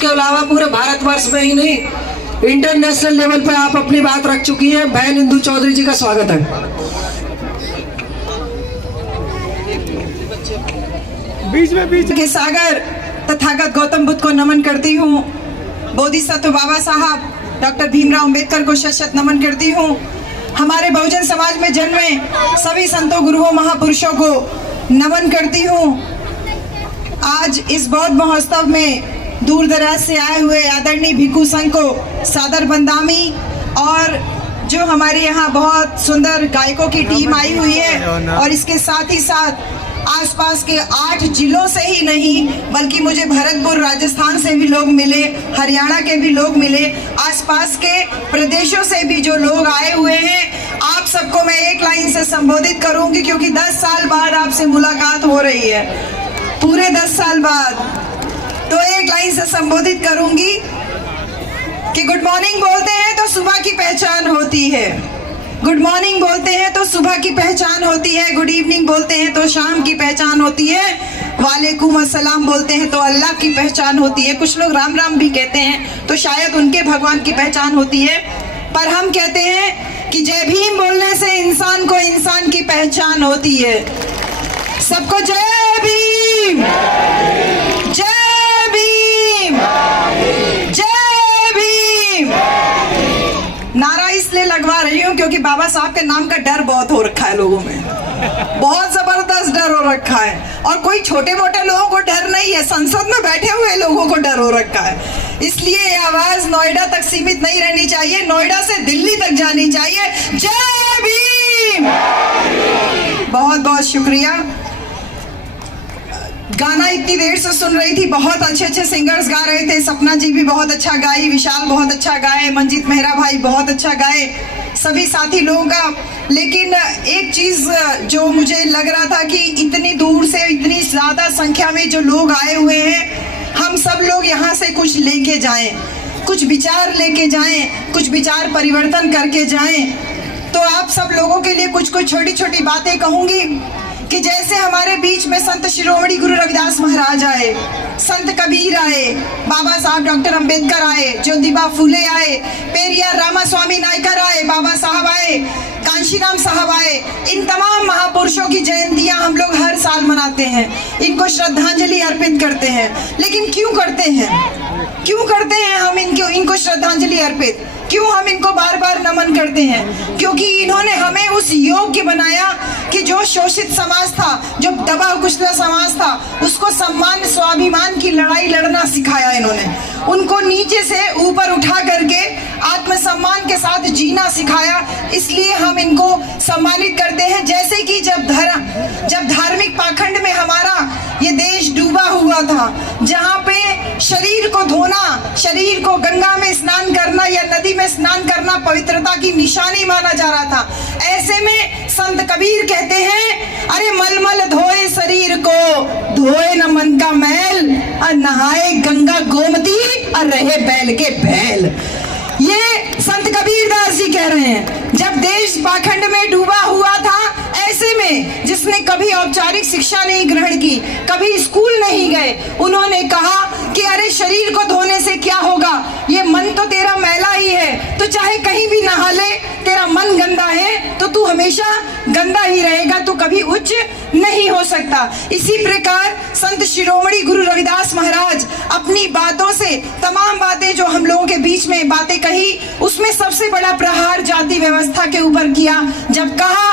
उसके अलावा पूरे भारतवर्ष में ही नहीं, इंटरनेशनल लेवल पर आप अपनी बात रख चुकी हैं। बहन इंदु चौधरी जी का स्वागत है। बीच के सागर तथागत गौतम बुद्ध को नमन करती हूँ। बोधिसत्व बाबा साहब डॉक्टर भीमराव अंबेडकर को शत नमन करती हूँ। हमारे बहुजन समाज में जन्मे सभी संतों, गुरुओं, महापुरुषों को नमन करती हूँ। आज इस बौद्ध महोत्सव में दूर दराज से आए हुए आदरणीय भिक्खु संघ को सादर बंदामी, और जो हमारे यहाँ बहुत सुंदर गायकों की टीम आई हुई है, और इसके साथ ही साथ आसपास के 8 जिलों से ही नहीं बल्कि मुझे भरतपुर राजस्थान से भी लोग मिले, हरियाणा के भी लोग मिले, आसपास के प्रदेशों से भी जो लोग आए हुए हैं। आप सबको मैं एक लाइन से संबोधित करूंगी क्योंकि 10 साल बाद आपसे मुलाकात हो रही है, पूरे 10 साल बाद। तो एक लाइन से संबोधित करूंगी कि गुड मॉर्निंग बोलते हैं तो सुबह की पहचान होती है, गुड मॉर्निंग बोलते हैं तो सुबह की पहचान होती है, गुड इवनिंग बोलते हैं तो शाम की पहचान होती है, वालेकुम अस्सलाम बोलते हैं तो अल्लाह की पहचान होती है। कुछ लोग राम राम भी कहते हैं तो शायद उनके भगवान की पहचान होती है, पर हम कहते हैं कि जय भीम बोलने से इंसान को इंसान की पहचान होती है। सबको जय भीम, जय भीम, जय भीम। नारा इसलिए लगवा रही हूँ क्योंकि बाबा साहब के नाम का डर बहुत हो रखा है लोगों में, बहुत जबरदस्त डर हो रखा है। और कोई छोटे मोटे लोगों को डर नहीं है, संसद में बैठे हुए लोगों को डर हो रखा है। इसलिए ये आवाज नोएडा तक सीमित नहीं रहनी चाहिए, नोएडा से दिल्ली तक जानी चाहिए। जय भीम। बहुत बहुत शुक्रिया। गाना इतनी देर से सुन रही थी, बहुत अच्छे अच्छे सिंगर्स गा रहे थे। सपना जी भी बहुत अच्छा गाई, विशाल बहुत अच्छा गाए, मंजीत मेहरा भाई बहुत अच्छा गाए, सभी साथी लोगों का। लेकिन एक चीज जो मुझे लग रहा था कि इतनी दूर से इतनी ज्यादा संख्या में जो लोग आए हुए हैं, हम सब लोग यहाँ से कुछ लेके जाएं, कुछ विचार लेके जाएं, कुछ विचार परिवर्तन करके जाएं। तो आप सब लोगों के लिए कुछ कुछ छोटी छोटी बातें कहूंगी कि जैसे हमारे बीच में संत शिरोमणि गुरु रविदास महाराज आए, संत कबीर आए, बाबा साहब डॉक्टर अंबेडकर आए, ज्योतिबा फूले आए, पेरियार रामास्वामी नायकर आए, बाबा साहब आए, कांशीराम साहब आए। इन तमाम महापुरुषों की जयंतियां हम लोग हर साल मनाते हैं, इनको श्रद्धांजलि अर्पित करते हैं। लेकिन क्यों करते हैं, क्यों करते हैं हम इनको श्रद्धांजलि अर्पित, क्यों हम इनको बार बार नमन करते हैं? क्योंकि इन्होंने हमें उस योग्य बनाया कि जो शोषित समाज था, जो दबा कुचला समाज था, उसको सम्मान स्वाभिमान की लड़ाई लड़ना सिखाया इन्होंने। उनको नीचे से ऊपर उठा करके आत्मसम्मान के साथ जीना सिखाया, इसलिए हम इनको सम्मानित करते हैं। जैसे कि जब धार्मिक पाखंड में हमारा ये देश डूबा हुआ था, जहाँ पे शरीर को धोना, शरीर को गंगा में स्नान करना या नदी में स्नान करना पवित्रता की निशानी माना जा रहा था, ऐसे में संत कबीर कहते हैं, अरे मलमल धोए शरीर को, धोए न मन का मैल, और नहाए गंगा गोमती, और रहे बैल के बैल। ये संत कबीर दास जी कह रहे हैं। जब देश पाखंड में डूबा हुआ था, ऐसे में जिसने कभी औपचारिक शिक्षा नहीं ग्रहण की, कभी स्कूल नहीं गए, उन्होंने कहा कि अरे शरीर को धोने से क्या होगा, ये मन तो तेरा मैला ही है, तो चाहे कहीं भी नहा ले, तेरा मन गंदा है तो तू हमेशा गंदा ही रहेगा, तू कभी उच्च नहीं हो सकता। इसी प्रकार संत शिरोमणि गुरु रविदास महाराज अपनी बातों से, तमाम बातें जो हम लोगों के बीच में बातें कही, उसमें सबसे बड़ा प्रहार जाति व्यवस्था के ऊपर किया, जब कहा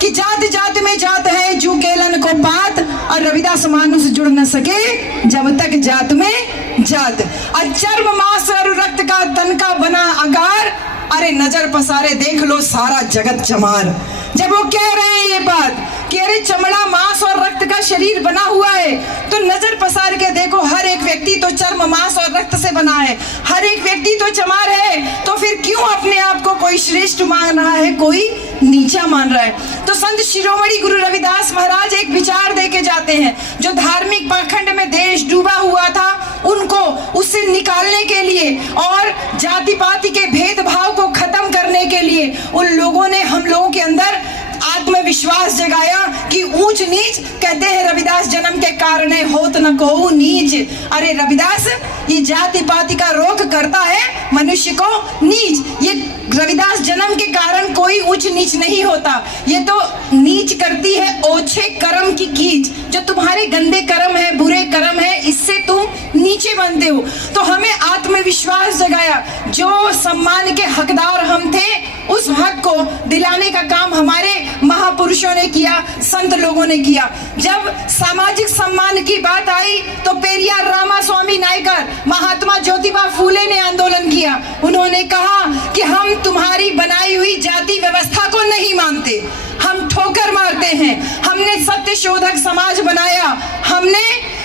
कि जात जात में जात है, जू केलन को पात, और रविदास मानुष जुड़ न सके जब तक जात में जात, और चर्म मांस और रक्त का तन का बना आकार, अरे नजर पसारे देख लो सारा जगत चमार। जब वो कह रहे हैं ये बात कि अरे चमड़ा मांस और रक्त का शरीर बना हुआ है, तो नजर पसार के देखो, हर एक व्यक्ति तो चर्म मांस और रक्त से बना है, हर एक व्यक्ति तो चमार है, तो फिर क्यों अपने आप को कोई श्रेष्ठ मान रहा है, कोई नीचा मान रहा है? तो संत शिरोमणि गुरु रविदास महाराज एक विचार दे के जाते हैं, जो धार्मिक पाखंड में देश डूबा हुआ था, उनको उससे निकालने के लिए और जाति पाति के भेदभाव को खत्म करने के लिए उन लोगों ने हम लोगों के अंदर आत्मविश्वास जगाया कि ऊंच नीच कहते हैं रविदास जन्म के कारणे होत न कोऊ नीच। अरे रविदास, ये जाति पाति का रोक करता है मनुष्य को नीच। ये रविदास जन्म के कारण कोई उच्च नीच नहीं होता, ये तो नीच करती है ओछे कर्म की कीच। जो तुम्हारे गंदे कर्म है, बुरे कर्म है, इससे तुम नीचे बनते हो। तो हमें आत्मविश्वास जगाया, जो सम्मान के हकदार हम थे उस हक को दिलाने का काम हमारे महापुरुषों ने किया, संत लोगों ने किया। जब सामाजिक सम्मान की बात आई तो पेरियार रामास्वामी नायकर, महात्मा ज्योतिबा फूले ने आंदोलन किया। उन्होंने कहा कि हम तुम्हारी बनाई हुई जाति व्यवस्था को नहीं मानते, हम ठोकर मारते हैं। हमने सत्य शोधक समाज बनाया, हमने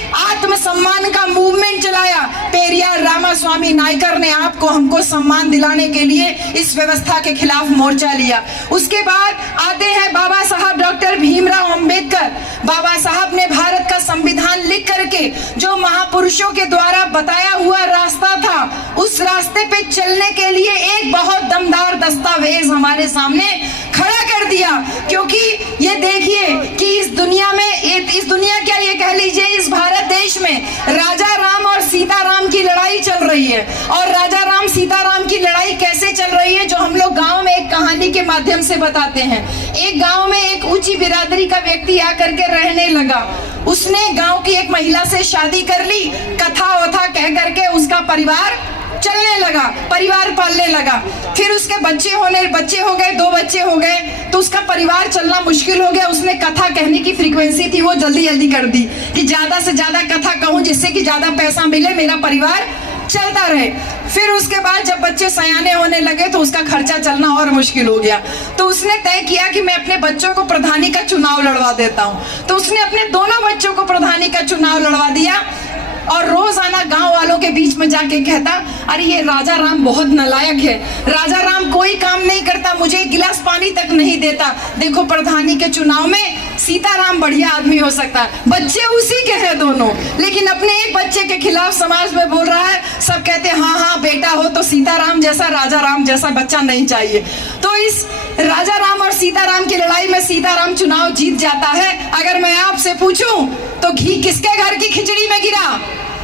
आत्मसम्मान का मूवमेंट चलाया। पेरियार रामास्वामी नायकर ने आपको हमको सम्मान दिलाने के लिए इस व्यवस्था के खिलाफ मोर्चा लिया। उसके बाद आते हैं बाबा साहब डॉक्टर भीमराव अंबेडकर। बाबा साहब ने भारत का संविधान लिख करके जो महापुरुषों के द्वारा बताया हुआ रास्ता था, उस रास्ते पे चलने के लिए एक बहुत दमदार दस्तावेज हमारे सामने खड़ा कर दिया। क्योंकि ये देखिए कि इस दुनिया में, इस दुनिया क्या ये कह लीजिए, इस भारत देश में राजा राम और सीता राम की लड़ाई चल रही है। और राजा राम सीता राम की लड़ाई कैसे चल रही है, जो हम लोग गांव में एक कहानी के माध्यम से बताते हैं। एक गांव में एक ऊंची बिरादरी का व्यक्ति आकर के रहने लगा। उसने गांव की एक महिला से शादी कर ली, कथा वथा कह करके उसका परिवार चलने लगा, परिवार पालने लगा। फिर उसके बच्चे हो गए, 2 बच्चे हो गए, तो उसका परिवार चलना मुश्किल हो गया। उसने कथा कहने की फ्रीक्वेंसी थी वो जल्दी कर दी कि ज्यादा से ज्यादा कथा कहूं जिससे कि ज्यादा पैसा मिले, मेरा परिवार चलता रहे। फिर उसके बाद जब बच्चे सयाने होने लगे तो उसका खर्चा चलना और मुश्किल हो गया। तो उसने तय किया कि मैं अपने बच्चों को प्रधानी का चुनाव लड़वा देता हूं। तो उसने अपने दोनों बच्चों को प्रधानी का चुनाव लड़वा दिया और रोजाना गांव वालों के बीच में जाके कहता, अरे ये राजा राम बहुत नालायक है, राजा राम कोई काम नहीं करता, मुझे एक गिलास पानी तक नहीं देता। देखो प्रधानी के चुनाव में सीताराम बढ़िया आदमी हो सकता है। बच्चे उसी के हैं दोनों, लेकिन अपने एक बच्चे के खिलाफ समाज में बोल रहा है। सब कहते हैं हाँ बेटा हो तो सीताराम जैसा, राजा राम जैसा बच्चा नहीं चाहिए। तो इस राजा राम और सीताराम की लड़ाई में सीताराम चुनाव जीत जाता है। अगर मैं आपसे पूछूं तो घी किसके घर की खिचड़ी में गिरा,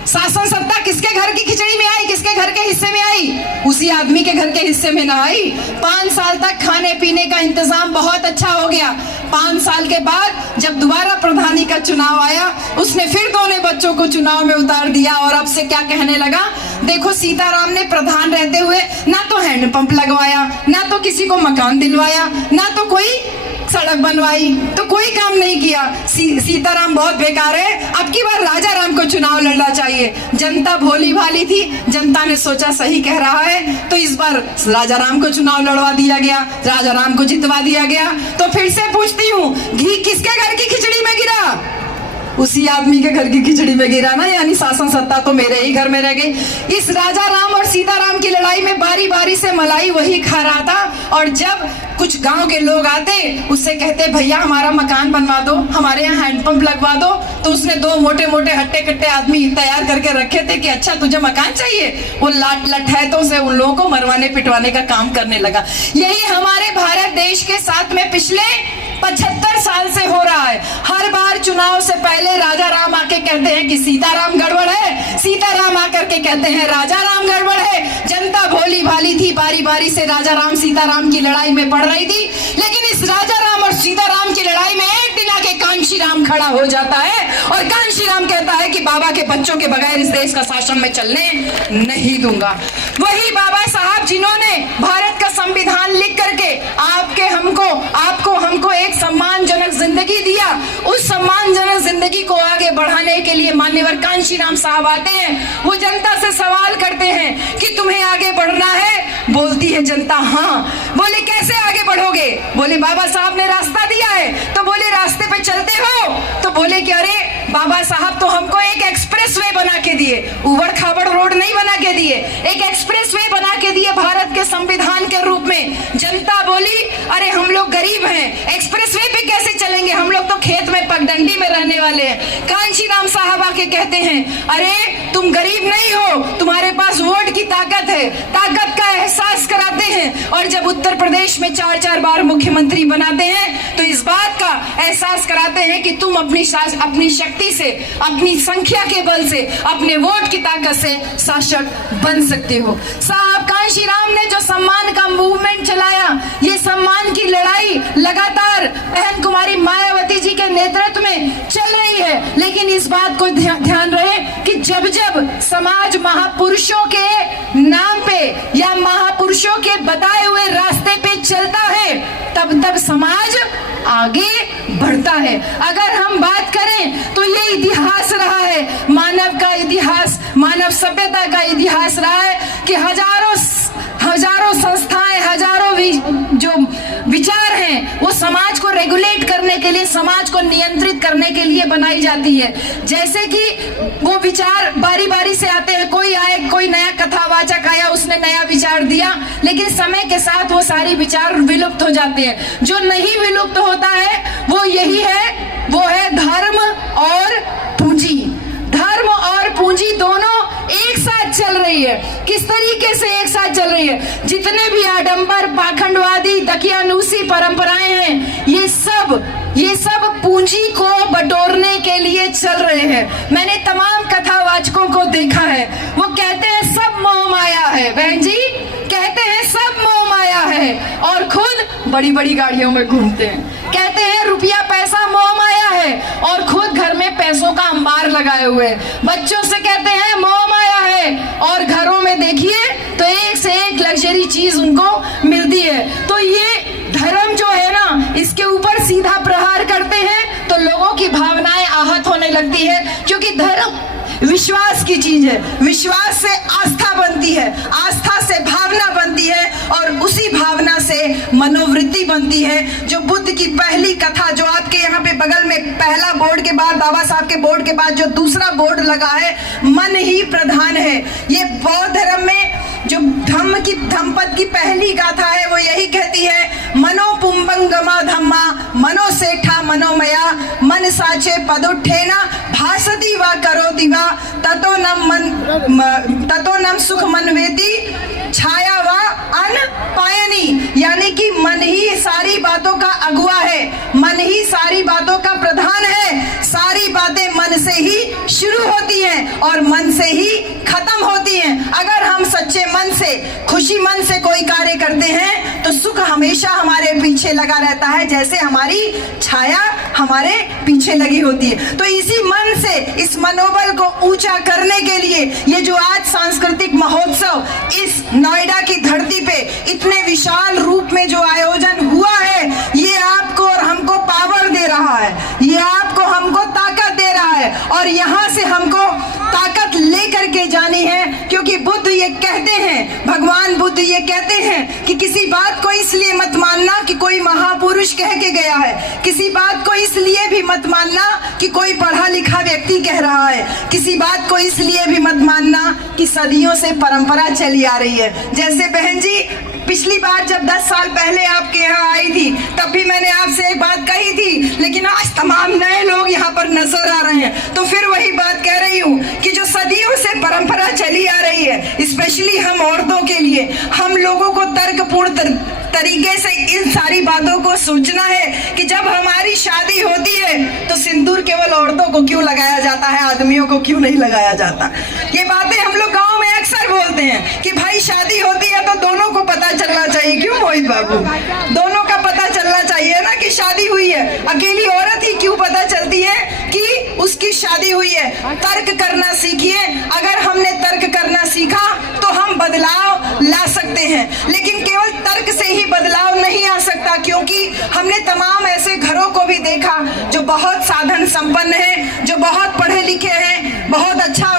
शासन सत्ता किसके घर की खिचड़ी में आई, किसके घर के हिस्से में आई? उसी आदमी के घर के हिस्से में ना आई। 5 साल तक खाने पीने का इंतजाम बहुत अच्छा हो गया। 5 साल के बाद जब दोबारा प्रधानी का चुनाव आया, उसने फिर दोनों बच्चों को चुनाव में उतार दिया और अब से क्या कहने लगा, देखो सीताराम ने प्रधान रहते हुए ना तो हैंडपंप लगवाया, ना तो किसी को मकान दिलवाया, ना तो कोई सड़क बनवाई, तो कोई काम नहीं किया। सीताराम बहुत बेकार है, अब की बार राजा राम को चुनाव लड़ना चाहिए। जनता भोली भाली थी, जनता ने सोचा सही कह रहा है, तो इस बार राजा राम को चुनाव लड़वा दिया गया, राजा राम को जितवा दिया गया। तो फिर से पूछती हूँ, घी किसके घर की खिचड़ी में गिरा? उसी आदमी के घर की खिचड़ी में गिरा ना, यानी शासन सत्ता तो मेरे ही घर में रह गई। इस राजा राम और सीताराम की लड़ाई में बारी बारी से मलाई वही खा रहा था। और जब कुछ गांव के लोग आते, उससे कहते भैया हमारा मकान बनवा दो, हमारे यहाँ हैंडपंप लगवा दो, तो उसने 2 मोटे मोटे हट्टे कट्टे आदमी तैयार करके रखे थे कि अच्छा तुझे मकान चाहिए। वो लठैतों से उन लोगों को मरवाने पिटवाने का काम करने लगा। यही हमारे भारत देश के साथ में पिछले 75 साल से हो रहा है। हर बार चुनाव से पहले राजा राम आके कहते हैं कि सीताराम गड़बड़ है, सीताराम आकर के कहते हैं राजा राम गड़बड़ है। जनता भोली भाली थी, बारी बारी से राजा राम सीताराम की लड़ाई में पड़ रही थी। लेकिन इस राजा राम और सीताराम की लड़ाई में एक दिन आके कांशी राम खड़ा हो जाता है और कांशी राम कहता है कि बाबा के बच्चों के बगैर इस देश का शासन में चलने नहीं दूंगा। वही बाबा साहब जिन्होंने भारत का संविधान लिख करके आपको हमको एक सम्मानजनक जिंदगी दिया, उस सम्मानजनक जिंदगी को आगे बढ़ाने के लिए मान्यवर कांशी राम साहब आते हैं। वो जनता से सवाल करते हैं कि तुम्हें आगे बढ़ना है? बोलती है जनता हाँ। बोले कैसे आगे बढ़ोगे? बोले बाबा साहब ने रास्ता दिया है। तो बोले रास्ते पे चलते हो? तो बोले कि अरे बाबा साहब तो हमको एक एक्सप्रेसवे बना के दिए, उबड़ खाबड़ रोड नहीं बना के दिए, एक एक्सप्रेसवे बना के दिए भारत के संविधान के रूप में। जनता बोली अरे हम लोग गरीब हैं, एक्सप्रेसवे पे कैसे चलेंगे, हम लोग तो खेत में में पगडंडी में रहने वाले हैं। कांशीराम साहब आके कहते हैं, अरे तुम गरीब नहीं हो, तुम्हारे पास वोट की ताकत है, ताकत का एहसास कराते हैं। और जब उत्तर प्रदेश में 4-4 बार मुख्यमंत्री बनाते हैं तो इस बात का एहसास कराते हैं कि तुम अपनी शक्ति से, अपनी संख्या के बल से, अपने वोट की ताकत से शासक बन सकते हो। साहब कांशीराम ने जो सम्मान का मूवमेंट चलाया, ये सम्मान की लड़ाई लगातार बहन कुमारी मायावती जी के नेतृत्व में चल रही है। लेकिन इस बात को ध्यान रहे कि जब जब समाज महापुरुषों के नाम पे या महापुरुषों के बताए हुए रास्ते पे चलता है, तब तब समाज आगे बढ़ता है। अगर हम बात करें तो ये इतिहास रहा है, मानव का इतिहास, मानव सभ्यता का इतिहास रहा है कि हजारों संस्थाएं, हजारों जो विचार हैं वो समाज को रेगुलेट करने के लिए, समाज को नियंत्रित करने के लिए बनाई जाती है। जैसे कि वो विचार बारी बारी से आते हैं, कोई आए, कोई नया कथावाचक आया, उसने नया विचार दिया, लेकिन समय के साथ वो सारे विचार विलुप्त हो जाते हैं। जो नहीं विलुप्त होता है वो यही है, वो है धर्म और पूंजी। धर्म और पूंजी दोनों एक साथ चल रही है। किस तरीके से एक साथ चल रही है? जितने भी आडंबर, पाखंडवादी, दकियानूसी परंपराएं हैं, ये सब पूंजी को बटोरने के लिए चल रहे हैं। मैंने तमाम कथावाचकों को देखा है, वो कहते हैं सब मोह माया है। बहन जी कहते हैं सब मोह माया है और खुद बड़ी बड़ी गाड़ियों में घूमते हैं। कहते हैं रुपया पैसा मोह माया है और खुद घर में पैसों का अंबार लगाए हुए। बच्चों से कहते हैं मोह माया है और घरों में देखिए तो एक से एक लग्जरी चीज उनको मिलती है। तो ये धर्म जो है ना, इसके ऊपर सीधा प्रहार करते हैं तो लोगों की भावनाएं आहत होने लगती है, क्योंकि धर्म विश्वास की चीज है। विश्वास से आस्था बनती है, आस्था से भावना बनती है और उसी भावना से मनोवृत्ति बनती है। जो बुद्ध की पहली कथा, जो आपके यहाँ पे बगल में पहला बोर्ड के बाद, बाबा साहब के बोर्ड के बाद जो दूसरा बोर्ड लगा है, मन ही प्रधान है। ये बौद्ध धर्म में जो धम्मपद की पहली गाथा है वो यही कहती है, मनो पुंबंगमा धम्मा मनो सेठा मनोमया मन साचे पदुठेना भासती वा करोति वा ततो नम सुख मनवेति छाया वा अन पायनी। यानी कि मन ही सारी बातों का अगुआ है, मन ही सारी बातों का प्रधान है। सारी बातें मन से ही शुरू होती हैं और मन से ही खत्म होती हैं। अगर हम सच्चे मन से, खुशी मन से कोई कार्य करते हैं तो सुख हमेशा हमारे पीछे लगा रहता है, जैसे हमारी छाया हमारे पीछे लगी होती है। तो इसी मन से, इस मनोबल को ऊंचा करने के लिए ये जो आज सांस्कृतिक महोत्सव इस नोएडा की धरती पे इतने विशाल रूप में जो आयोजन हुआ है, ये आपको और हमको पावर दे रहा है, ये आपको हमको ताकत दे रहा है और यहाँ से हमको ताकत लेकर के जानी है। क्योंकि बुद्ध ये कहते हैं, भगवान बुद्ध ये कहते हैं कि किसी बात को इसलिए मत मानना कि कोई महापुरुष कह के गया है, किसी बात को इसलिए भी मत मानना कि कोई पढ़ा लिखा व्यक्ति कह रहा है, किसी बात को इसलिए भी मत मानना कि सदियों से परंपरा चली आ रही है। जैसे बहन जी पिछली बार जब 10 साल पहले आपके यहाँ आई थी तब भी मैंने आपसे एक बात कही थी, लेकिन आज तमाम नए लोग यहाँ पर नजर आ रहे हैं, तो फिर वही बात कह रही हूँ कि जो सदियों से परंपरा चली आ रही है, स्पेशली हम औरतों के लिए, हम लोगों को तर्कपूर्ण तरीके से इन सारी बातों को सोचना है कि जब हमारी शादी होती है तो सिंदूर केवल औरतों को क्यों लगाया जाता है, आदमियों को क्यों नहीं लगाया जाता। ये बातें हम लोग गाँव में अक्सर बोलते हैं कि भाई शादी होती है तो दोनों को पता चलना चाहिए। क्यों मोहित बाबू, दोनों का पता चलना चाहिए ना कि शादी हुई है। अकेली औरत ही क्यों पता चलती है कि उसकी शादी हुई है? तर्क करना सीखिए। अगर हमने तर्क करना सीखा तो हम बदलाव ला सकते हैं, लेकिन केवल तर्क से ही बदलाव नहीं आ सकता, क्योंकि हमने तमाम ऐसे घरों को भी देखा जो बहुत साधन संपन्न है, जो बहुत पढ़े लिखे हैं, बहुत अच्छा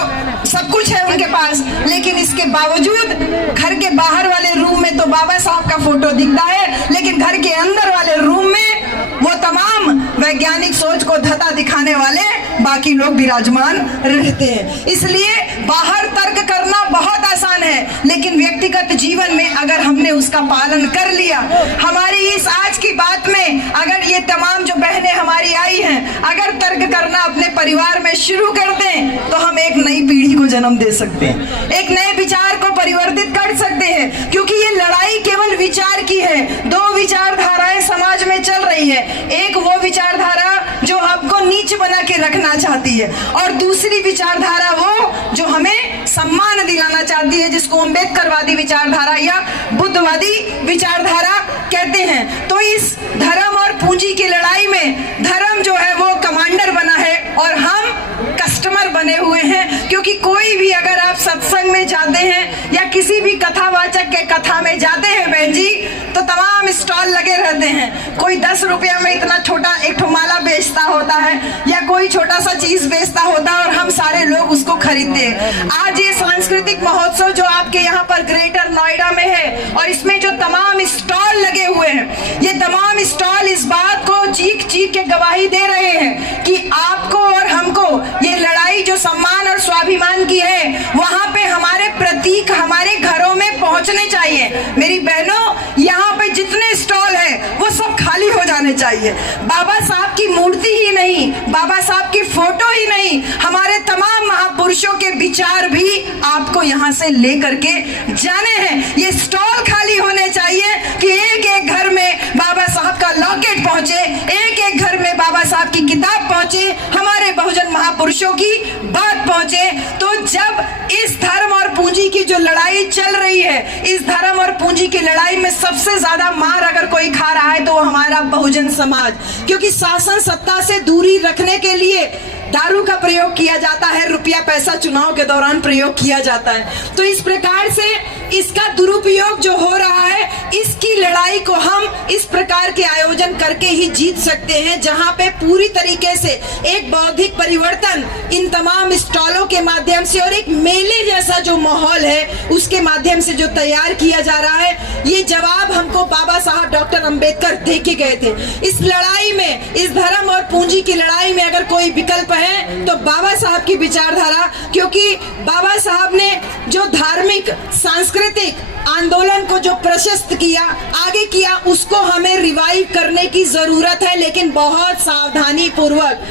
सब कुछ है उनके पास, लेकिन इसके बावजूद घर के बाहर वाले रूम में तो बाबा साहब का फोटो दिखता है, लेकिन घर के अंदर वाले रूम में वो तमाम वैज्ञानिक सोच को धता दिखाने वाले बाकी लोग विराजमान रहते हैं। इसलिए बाहर तर्क करना बहुत आसान है, लेकिन व्यक्तिगत जीवन में अगर हमने उसका पालन कर लिया, हमारी इस आज की बात में अगर ये तमाम जो बहनें हमारी आई हैं, अगर तर्क करना अपने परिवार में शुरू कर दें तो हम एक नई पीढ़ी को जन्म दे सकते हैं, एक नए विचार को परिवर्तित कर सकते हैं। क्योंकि ये लड़ाई केवल विचार की है। दो विचारधाराएं समाज में चल रही है, एक वो विचारधारा जो आपको नीच बना के रखना चाहती है, और दूसरी विचारधारा वो जो हमें सम्मान दिलाना चाहती है, जिसको अम्बेडकरवादी विचारधारा या बुद्धवादी विचारधारा कहते हैं। तो इस धर्म और पूंजी की लड़ाई में धर्म जो है वो कमांडर बना है और हम कस्टमर बने हुए हैं। क्योंकि कोई भी अगर आप सत्संग में जाते हैं या किसी भी कथावाचक के कथा में जाते हैं बहन जी, तो तमाम स्टॉल लगे रहते हैं। कोई 10 रुपया में इतना छोटा एक ठो माला बेचता होता है या कोई छोटा सा चीज बेचता होता है और हम सारे लोग उसको खरीदते हैं। आज ये सांस्कृतिक महोत्सव जो आपके यहाँ पर ग्रेटर नोएडा में है और इसमें जो तमाम स्टॉल लगे हुए हैं, ये तमाम स्टॉल इस बात को चीख चीख के गवाही दे रहे हैं कि आपको और हमको ये लड़ाई जो सम्मान और स्वाभिमान की है, वहां पे हमारे प्रतीक हमारे घरों में पहुंचने चाहिए। मेरी बहनों, यहाँ पे जितने स्टॉल है वो सब खाली हो जाने चाहिए। बाबा साहब की मूर्ति ही नहीं, बाबा साहब की फोटो ही नहीं, हमारे तमाम महापुरुषों के विचार भी आपको यहाँ से लेकर के जाने हैं। ये स्टॉल खाली होने चाहिए कि एक एक घर में बाबा साहब का लॉकेट पहुंचे, एक एक घर में बाबा साहब की किताब पहुंचे, हमारे बहुजन महापुरुषों की बात पहुंचे। तो जब इस धर्म और पूंजी की जो लड़ाई चल रही है, इस धर्म और पूंजी की लड़ाई में सबसे ज्यादा मार अगर कोई खा रहा है तो वो हमारा बहुजन समाज। क्योंकि शासन सत्ता से दूरी रखने के लिए दारू का प्रयोग किया जाता है, रुपया पैसा चुनाव के दौरान प्रयोग किया जाता है। तो इस प्रकार से इसका दुरुपयोग जो हो रहा है, इसकी लड़ाई को हम इस प्रकार के आयोजन करके ही जीत सकते हैं, जहां पे पूरी तरीके से एक बौद्धिक परिवर्तन इन तमाम स्टॉलों के माध्यम से और एक मेले जैसा जो माहौल है उसके माध्यम से जो तैयार किया जा रहा है, ये जवाब हमको बाबा साहब डॉक्टर अंबेडकर दे के गए थे। इस लड़ाई में, इस धर्म और पूंजी की लड़ाई में अगर कोई विकल्प है तो बाबा साहब की विचारधारा। क्योंकि बाबा साहब ने जो धार्मिक सांस्कृतिक आंदोलन को जो प्रशस्त किया, आगे किया, उसको हमें रिवाइव करने की जरूरत है, लेकिन बहुत सावधानी पूर्वक।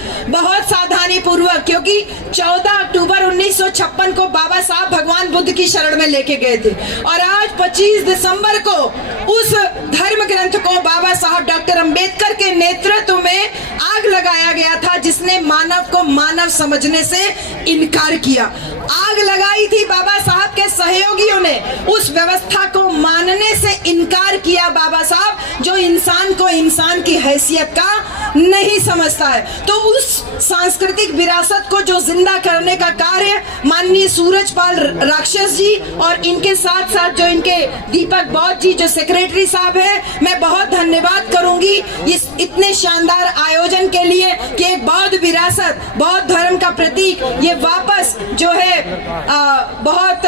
क्योंकि 14 अक्टूबर 1956 को बाबा साहब भगवान बुद्ध की शरण में लेके गए थे और आज 25 दिसंबर को उस धर्म ग्रंथ को बाबा साहब डॉक्टर अंबेडकर के नेतृत्व में आग लगाया गया था, जिसने मानव को मानव समझने से इनकार किया। आग लगाई थी बाबा साहब के सहयोगियों ने, उस व्यवस्था को मानने से इनकार किया बाबा साहब, जो इंसान को इंसान की हैसियत का नहीं समझता है। तो उस सांस्कृतिक विरासत को जो जिंदा करने का कार्य माननीय सूरजपाल राक्षस जी और इनके साथ साथ जो इनके दीपक बौद्ध जी जो सेक्रेटरी साहब है, मैं बहुत धन्यवाद करूंगी इस इतने शानदार आयोजन के लिए कि एक बौद्ध विरासत, बौद्ध धर्म का प्रतीक ये वापस जो है बहुत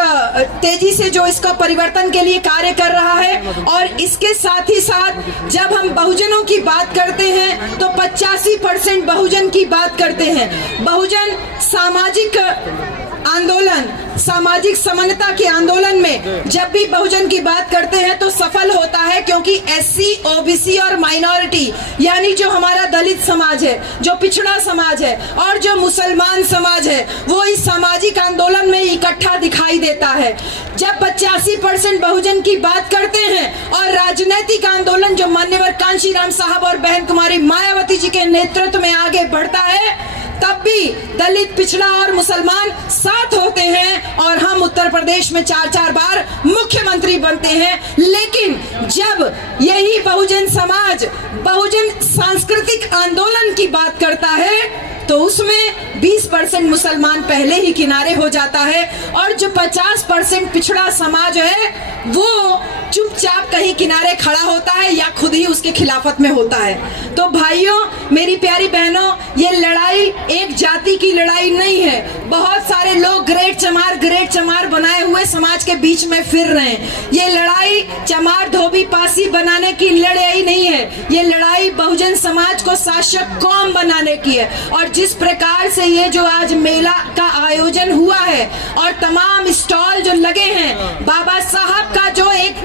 तेजी से जो इसका परिवर्तन के लिए कार्य कर रहा है। और इसके साथ ही साथ जब हम बहुजनों की बात करते हैं तो 85% बहुजन की बात करते हैं। बहुजन सामाजिक आंदोलन, सामाजिक समानता के आंदोलन में जब भी बहुजन की बात करते हैं तो सफल होता है, क्योंकि एससी, ओबीसी और माइनॉरिटी यानी जो हमारा दलित समाज है, जो पिछड़ा समाज है और जो मुसलमान समाज है, वो इस सामाजिक आंदोलन में इकट्ठा दिखाई देता है। जब 85% बहुजन की बात करते हैं और राजनीतिक आंदोलन जो मान्यवर कांशीराम साहब और बहन कुमारी मायावती जी के नेतृत्व में आगे बढ़ता है, तब भी दलित, पिछड़ा और मुसलमान साथ होते हैं और हम उत्तर प्रदेश में 4-4 बार मुख्यमंत्री बनते हैं। लेकिन जब यही बहुजन समाज बहुजन सांस्कृतिक आंदोलन की बात करता है तो उसमें 20% मुसलमान पहले ही किनारे हो जाता है और जो 50% पिछड़ा समाज है वो चुपचाप कहीं किनारे खड़ा होता है या खुद ही उसके खिलाफत में होता है। तो भाइयों, मेरी प्यारी बहनों, ये लड़ाई एक जाति की लड़ाई नहीं है। बहुत सारे लोग ग्रेट चमार बनाए हुए समाज के बीच में फिर रहे हैं। ये लड़ाई चमार धोबी पासी बनाने की लड़ाई नहीं है, ये लड़ाई बहुजन समाज को शासक कौम बनाने की है। और जिस प्रकार से ये जो आज मेला का आयोजन हुआ है और तमाम स्टॉल जो लगे हैं, बाबा साहब का जो एक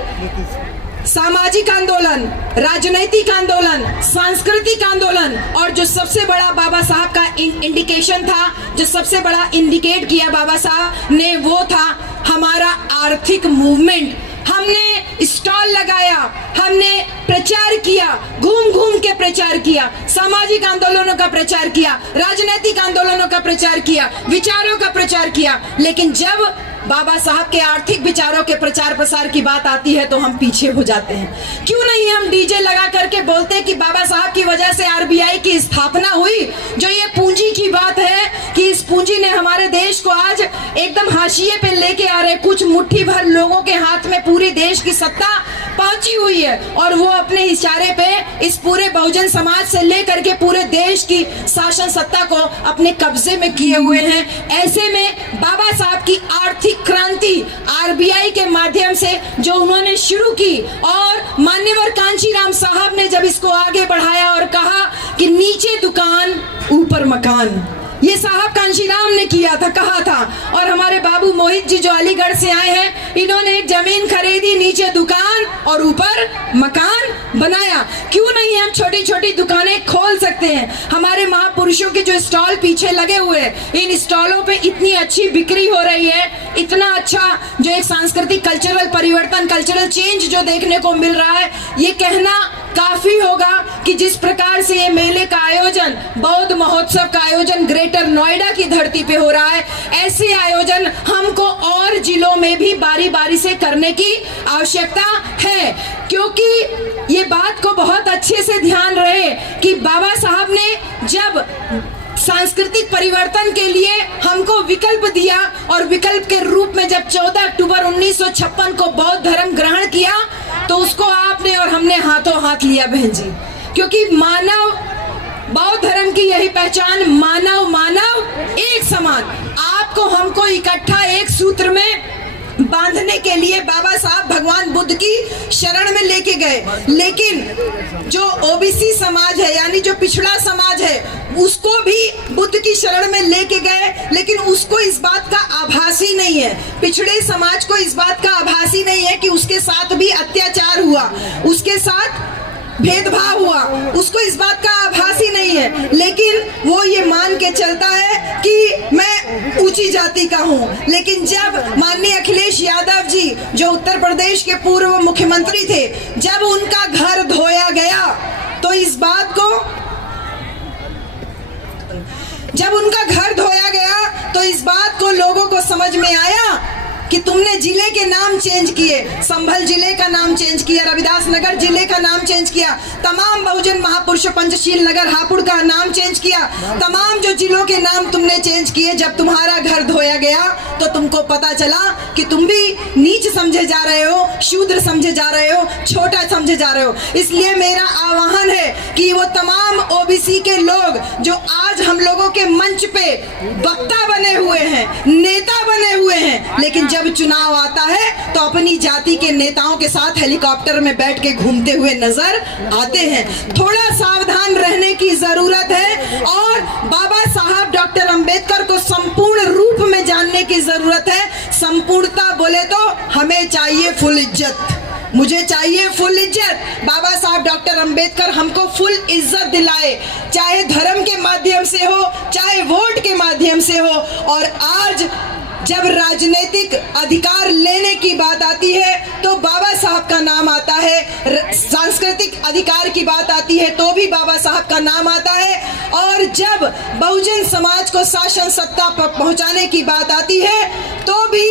सामाजिक आंदोलन, राजनैतिक आंदोलन, सांस्कृतिक आंदोलन और जो सबसे बड़ा बाबा साहब का इंडिकेशन था, जो सबसे बड़ा इंडिकेट किया बाबा साहब ने, वो था हमारा आर्थिक मूवमेंट। हमने स्टॉल लगाया, हमने प्रचार किया, घूम घूम के प्रचार किया, सामाजिक आंदोलनों का प्रचार किया, राजनीतिक आंदोलनों का प्रचार किया, विचारों का प्रचार किया। लेकिन जब बाबा साहब के आर्थिक विचारों के प्रचार प्रसार की बात आती है तो हम पीछे हो जाते हैं। क्यों नहीं हम डीजे लगा करके बोलते कि बाबा साहब की वजह से आरबीआई की स्थापना हुई। जो ये पूंजी की बात है कि इस पूंजी ने हमारे देश को आज एकदम हाशिए पे लेके आ रहे, कुछ मुट्ठी भर लोगों के हाथ में पूरे देश की सत्ता पहुंची हुई है और वो अपने इशारे पे इस पूरे बहुजन समाज से लेकर के पूरे देश की शासन सत्ता को अपने कब्जे में किए हुए हैं। ऐसे में बाबा साहब की आर्थिक क्रांति आरबीआई के माध्यम से जो उन्होंने शुरू की और मान्यवर कांशीराम साहब ने जब इसको आगे बढ़ाया और कहा कि नीचे दुकान ऊपर मकान, ये साहब कांशीराम ने किया था, कहा था। और हमारे बाबू मोहित जी जो अलीगढ़ से आए हैं, इन्होंने एक जमीन खरीदी, नीचे दुकान और ऊपर मकान बनाया। क्यों नहीं हम छोटी छोटी दुकानें खोल सकते हैं। हमारे महापुरुषों के जो स्टॉल पीछे लगे हुए हैं, इन स्टॉलों पे इतनी अच्छी बिक्री हो रही है, इतना अच्छा जो एक सांस्कृतिक कल्चरल परिवर्तन, कल्चरल चेंज जो देखने को मिल रहा है, ये कहना काफी होगा कि जिस प्रकार से ये मेले का आयोजन, बौद्ध महोत्सव का आयोजन ग्रेटर नोएडा की धरती पे हो रहा है, ऐसे आयोजन हमको और जिलों में भी बारी बारी से करने की आवश्यकता है। क्योंकि ये बात को बहुत अच्छे से ध्यान रहे कि बाबा साहब ने जब सांस्कृतिक परिवर्तन के लिए हमको विकल्प दिया और विकल्प के रूप में जब 14 अक्टूबर 1956 को बौद्ध धर्म ग्रहण किया तो उसको आपने और हमने हाथों हाथ लिया बहन जी। क्योंकि मानव, बौद्ध धर्म की यही पहचान, मानव मानव एक समान, आपको हमको इकट्ठा एक सूत्र में बांधने के लिए बाबा साहब भगवान बुद्ध की शरण में लेके गए। लेकिन जो ओबीसी समाज है, यानी जो पिछड़ा समाज है, उसको भी बुद्ध की शरण में लेके गए, लेकिन उसको इस बात का आभास ही नहीं है, पिछड़े समाज को इस बात का आभास ही नहीं है कि उसके साथ भी अत्याचार हुआ, उसके साथ भेदभाव हुआ, उसको इस बात का आभास ही नहीं है। लेकिन वो ये मान के चलता है कि मैं ऊंची जाति का हूँ। लेकिन जब माननीय अखिलेश यादव जी जो उत्तर प्रदेश के पूर्व मुख्यमंत्री थे, जब उनका घर धोया गया तो इस बात को, जब उनका घर धोया गया तो इस बात को लोगों को समझ में आया कि तुमने जिले के नाम चेंज किए, संभल जिले का नाम चेंज किया, रविदास नगर जिले का नाम चेंज किया, तमाम बहुजन महापुरुषों पंचशील नगर हापुड़ का नाम चेंज किया, तमाम जो जिलों के नाम तुमने चेंज किए। जब तुम्हारा घर धोया गया तो तुमको पता चला कि तुम भी नीच समझे जा रहे हो, शूद्र समझे जा रहे हो, छोटा समझे जा रहे हो। इसलिए मेरा आह्वान है कि वो तमाम ओबीसी के लोग जो आज हम लोगों के मंच पे वक्ता बने हुए हैं, नेता बने हुए हैं, लेकिन जब चुनाव आता है तो अपनी जाति के नेताओं के साथ हेलीकॉप्टर में बैठ के घूमते हुए नजर आते हैं। थोड़ा सावधान रहने की जरूरत है और बाबा साहब डॉक्टर अंबेडकर को संपूर्ण रूप में जानने की जरूरत है। संपूर्णता बोले तो हमें चाहिए फुल इज्जत, मुझे चाहिए फुल इज्जत। बाबा साहब डॉक्टर अंबेडकर हमको फुल इज्जत दिलाए, चाहे धर्म के माध्यम से हो, चाहे वोट के माध्यम से हो। और आज जब राजनीतिक अधिकार लेने की बात आती है तो बाबा साहब का नाम आता है, सांस्कृतिक अधिकार की बात आती है तो भी बाबा साहब का नाम आता है, और जब बहुजन समाज को शासन सत्ता पर पहुंचाने की बात आती है तो भी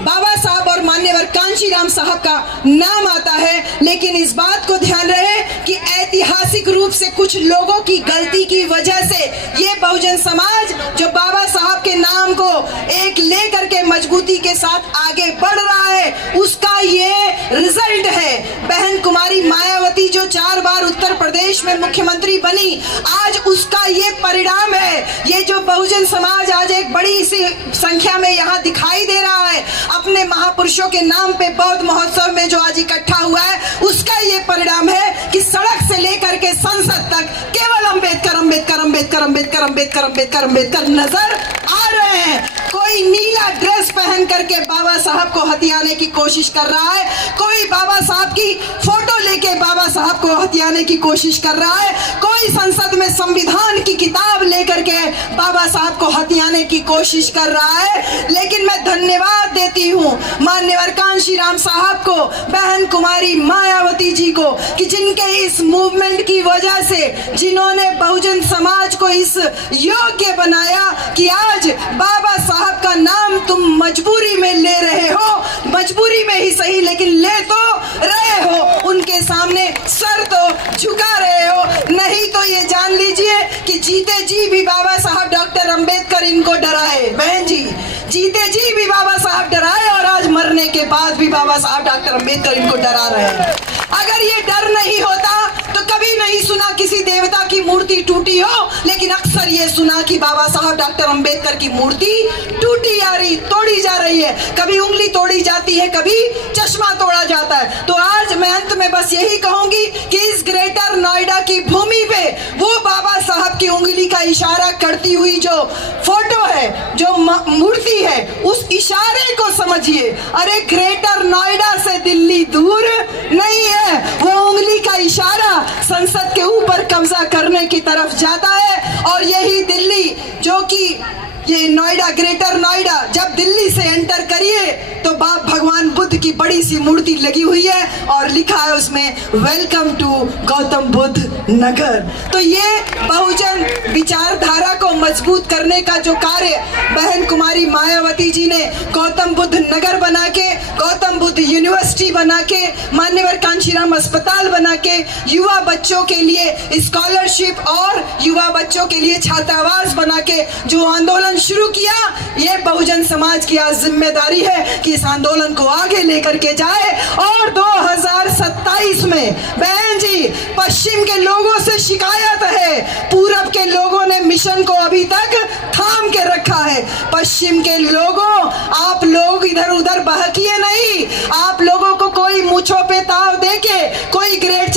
बाबा साहब और मान्यवर कांशीराम साहब का नाम आता है। लेकिन इस बात को ध्यान रहे कि ऐतिहासिक रूप से कुछ लोगों की गलती की वजह से ये बहुजन समाज जो बाबा साहब के नाम को एक लेकर के मजबूती के साथ आगे बढ़ रहा है, उसका ये रिजल्ट है। बहन कुमारी मायावती जो 4 बार उत्तर प्रदेश में मुख्यमंत्री बनी, आज उसका ये परिणाम है। ये जो बहुजन समाज आज एक बड़ी सी संख्या में यहाँ दिखाई दे रहा है, अपने महापुरुषों के नाम पे बौद्ध महोत्सव में जो आज इकट्ठा हुआ है, उसका ये परिणाम है कि सड़क से लेकर के संसद तक केवल अंबेडकर अंबेडकर अंबेडकर अंबेडकर अंबेडकर अंबेडकर अंबेडकर अंबेडकर नजर आ रहे हैं। कोई नीला ड्रेस पहन करके बाबा साहब को हथियाने की कोशिश कर रहा है, कोई बाबा साहब की फोटो लेके बाबा साहब को हथियाने की कोशिश कर रहा है, कोई संसद में संविधान की किताब लेकर के बाबा साहब को हथियाने की कोशिश कर रहा है। लेकिन मैं धन्यवाद देती हूँ माननीय कांशी राम साहब को, बहन कुमारी मायावती जी को, कि जिनके इस मूवमेंट की वजह से, जिन्होंने बहुजन समाज को इस योग्य बनाया कि आज बाबा साहब का नाम तुम मजबूरी में ले रहे हो, मजबूरी में ही सही लेकिन ले तो रहे हो, उनके सामने सर तो झुका रहे हो। नहीं तो ये जान लीजिए कि जीते जी भी बाबा साहब डॉक्टर अंबेडकर इनको डराए। बहन जी, जीते जी भी बाबा साहब डराए और आज मरने के बाद भी बाबा साहब डॉक्टर अंबेडकर इनको डरा रहे हैं। अगर ये डर नहीं होता तो कभी नहीं सुना किसी देवता की मूर्ति टूटी हो, लेकिन अक्सर ये सुना कि बाबा साहब डॉक्टर अंबेडकर की मूर्ति टूटी जा रही, तोड़ी जा रही है, कभी उंगली तोड़ी जाती है, कभी चश्मा तोड़ा जाता है। तो आज मैं अंत में बस यही कहूंगी कि इस ग्रेटर नोएडा की भूमि पे वो बाबा साहब की उंगली का इशारा करती हुई जो फोटो है, जो मूर्ति है, उस इशारे को समझिए। अरे ग्रेटर नोएडा से दिल्ली दूर नहीं है, वो उंगली का इशारा संसद के ऊपर कब्जा करने की तरफ जाता है। और यही दिल्ली, जो कि ये नोएडा, ग्रेटर नोएडा, जब दिल्ली से एंटर करिए तो बाप भगवान बुद्ध की बड़ी सी मूर्ति लगी हुई है और लिखा है उसमें वेलकम टू गौतम बुद्ध नगर। तो ये बहुजन विचारधारा को मजबूत करने का जो कार्य बहन कुमारी मायावती जी ने गौतम बुद्ध नगर बना के, गौतम बुद्ध यूनिवर्सिटी बना के, मान्यवर कांशीराम अस्पताल बना के, युवा बच्चों के लिए स्कॉलरशिप और युवा बच्चों के लिए छात्रावास बना के जो आंदोलन शुरू किया, ये बहुजन समाज की आज जिम्मेदारी है कि इस आंदोलन को आगे लेकर के जाए। और 2027 में बहन जी, पश्चिम के लोगों से शिकायत है, पूरब के लोगों ने मिशन को अभी तक थाम के रखा है। पश्चिम के लोगों, आप लोग इधर उधर बहकिए नहीं, आप लोगों को कोई मूंछों पे ताव देके, कोई ग्रेट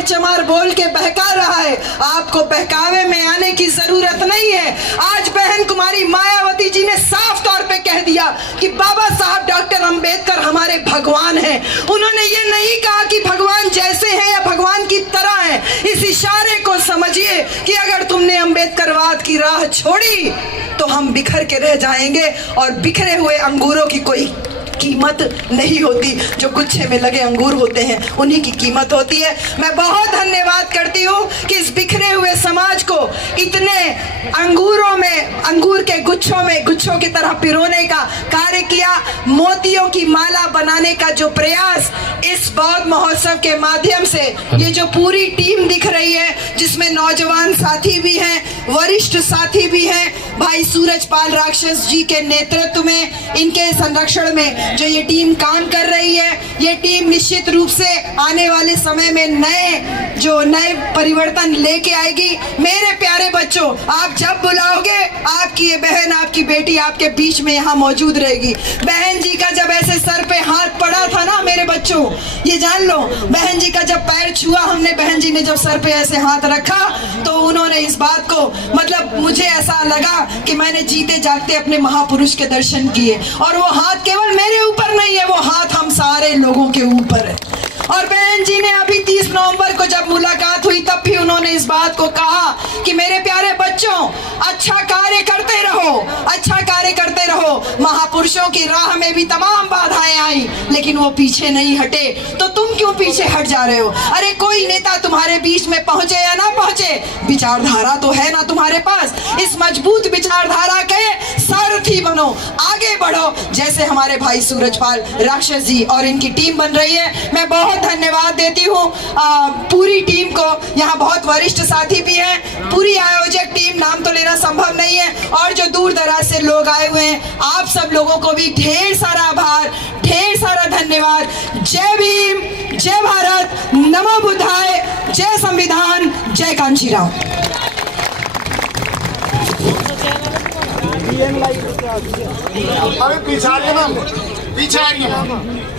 चमार बोल के बहका रहा है, आपको बहकावे में आने की जरूरत नहीं है। आज बहन कुमारी मायावती जी ने साफ तौर पे कह दिया कि बाबा साहब डॉक्टर अंबेडकर हमारे भगवान हैं। उन्होंने ये नहीं कहा कि भगवान जैसे हैं या भगवान की तरह हैं। इस इशारे को समझिए कि अगर तुमने अंबेडकरवाद की राह छोड़ी तो हम बिखर के रह जाएंगे, और बिखरे हुए अंगूरों की कोई कीमत नहीं होती। जो गुच्छे में लगे अंगूर होते हैं उन्हीं की कीमत होती है। मैं बहुत धन्यवाद करती हूँ कि इस बिखरे हुए समाज को इतने अंगूरों में, अंगूर के गुच्छों में गुच्छों की तरह पिरोने का कार्य किया। मोतियों की माला बनाने का जो प्रयास इस बौद्ध महोत्सव के माध्यम से, ये जो पूरी टीम दिख रही है, जिसमें नौजवान साथी भी हैं, वरिष्ठ साथी भी हैं, भाई सूरजपाल राक्षस जी के नेतृत्व में, इनके संरक्षण में जो ये टीम काम कर रही है, ये टीम निश्चित रूप से आने वाले समय में नए परिवर्तन लेके आएगी। मेरे प्यारे बच्चों, आप जब बुलाओगे आपकी ये बहन, आपकी बेटी आपके बीच में यहाँ मौजूद रहेगी। बहन जी का जब ऐसे सर पे हाथ पड़ा था ना मेरे बच्चों, ये जान लो, बहन जी का जब पैर छुआ हमने, बहन जी ने जब सर पे ऐसे हाथ रखा तो उन्होंने इस बात को, मतलब मुझे ऐसा लगा कि मैंने जीते जागते अपने महापुरुष के दर्शन किए। और वो हाथ केवल मेरे ऊपर नहीं है, वो हाथ हम सारे लोगों के ऊपर है। और बहन जी ने अभी 30 नवंबर को जब मुलाकात हुई तब भी उन्होंने इस बात को कहा कि मेरे प्यारे बच्चों, अच्छा कार्य करते रहो, अच्छा कार्य करते रहो। महापुरुषों की राह में भी तमाम बाधाएं आई लेकिन वो पीछे नहीं हटे, तो तुम क्यों पीछे हट जा रहे हो? अरे कोई नेता तुम्हारे बीच में पहुंचे या ना पहुंचे, विचारधारा तो है ना तुम्हारे पास। इस मजबूत विचारधारा के सारथी बनो, आगे बढ़ो, जैसे हमारे भाई सूरजपाल राक्षस जी और इनकी टीम बन रही है। मैं बहुत धन्यवाद देती हूँ पूरी टीम को। यहाँ बहुत वरिष्ठ साथी भी हैं, पूरी आयोजक टीम, नाम तो लेना संभव नहीं है, और जो दूर दराज से लोग आए हुए हैं, आप सब लोगों को भी ढेर सारा आभार, ढेर सारा धन्यवाद। जय भीम, जय भारत, नमो बुद्धाय, जय संविधान, जय कांशीराम। अरे पीछे आ रही है मैम, पीछे आ रही है मैम।